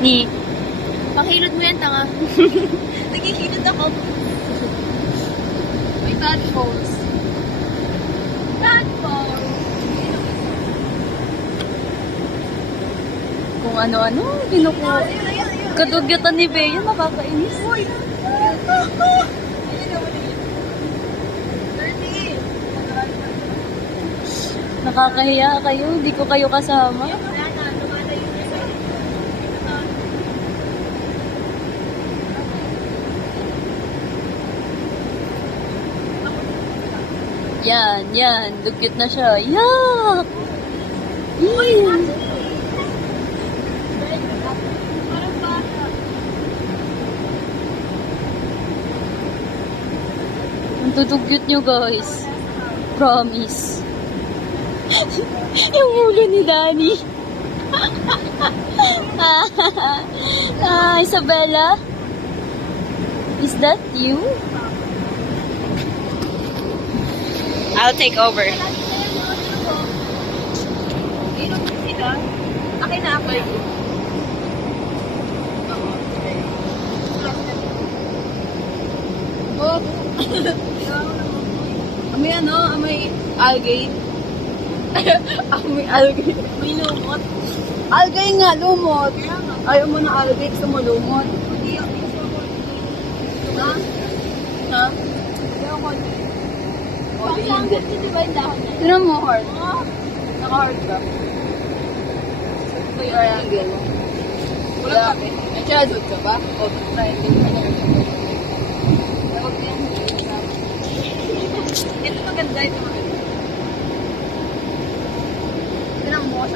Ni. Pakilod mo yan, tanga. Nagihilod ako. May tadpoles. Tadpoles. Kung ano-ano, kinukuha. Kadugyatan ni Bea, nakakainis. Uy! Nakakahiya kayo, hindi ko kayo kasama. Yan, dugyot na siya. Yak! Yan. Ang tudugyot nyo guys. Promise. Yung ulo ni Danny. Isabella? Is that you? I'll take over. Akin na ako. Oh. Amoy ano? Amoy algae. Amoy algae. May lumot. Algae nga, lumot. Ayaw mo na algae, gusto mo lumot. Ha? Ha? Ayaw ko. Oh, hindi. Tinan mo, heart. Naka-heart ka. Ito yung triangle. Wala. May childhood ka ba? O, triangle. Ito maganda, ito maganda. Tinan mo,